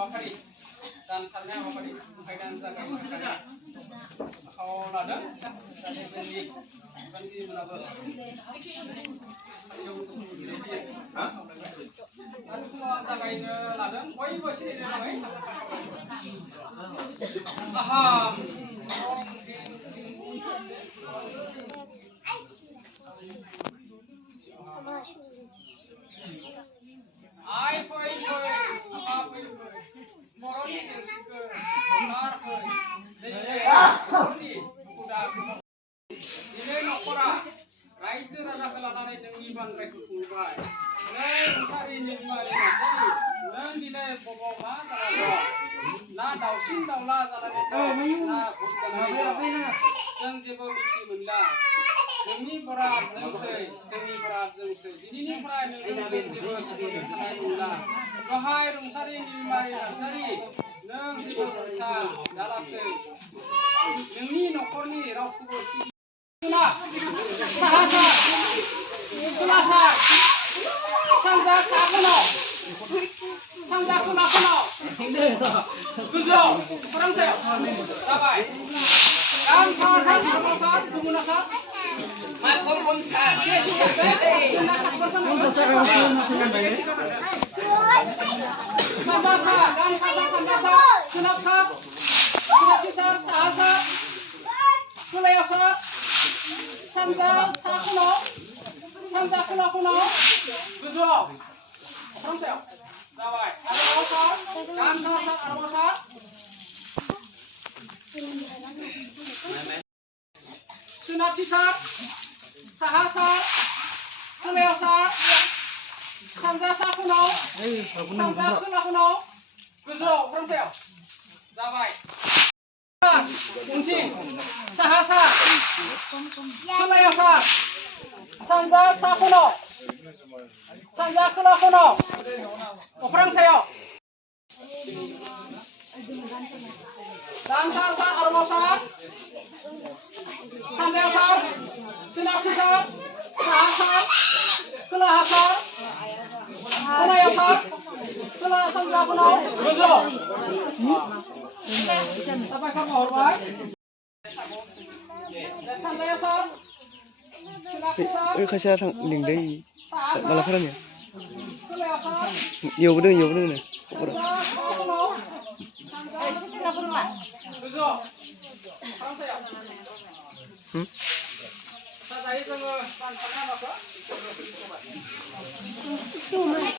Habafari, Daan Sarnai habafari, kaidan zakai kau ladang, tadi beli berapa? Aku semua zakai ladang, kau ibu sini ramai. Aha. Ai koi boro ni nar koi ini nokora raiju raja kelanai dengan iban rekut kubai neng cari nimali nari neng dilai bobo ma tarado na dausin daula tarado na bukan neng jebo misi benda Demi perang jengse, ini perang yang jebo sebagai penanda. Wahai rumsari nimai rumsari, neng jebo bersah dalam se, demi nokorni rau kubosi. Tuna, sahasa, tulasa, sangga sakono, sangga kuno, gujo, perang saya, sabai. Daan Sarnai arbasar, dumunasar. Makom sa. Sandasa, dan sandasa, sunapsar, sunapsar, sahasa, sulayasar, sanda sakuno, sanda kuno, gujo. Perang saya, sabai. Arbasar, dan arbasar. Sunapsar, sahasa, sulayasar, sanda sakuno, sanda kuno, gujo. Perang saya, sabai. Mwnse, sahasa, sulayasar, sanda sakuno, sanda kuno, perang saya. Daan Sarnai arbasar, sandasar, sunapsar, sahasar, sulayasar, sanda kuno, gujo. Sampai kamu hormat. Sandasar, sunapsar. Kasih datang link deh, malah keren ya. Sulayasar. Yo bener nih. Gujo. Perang saya. Saya dengan Daan Sarnai apa?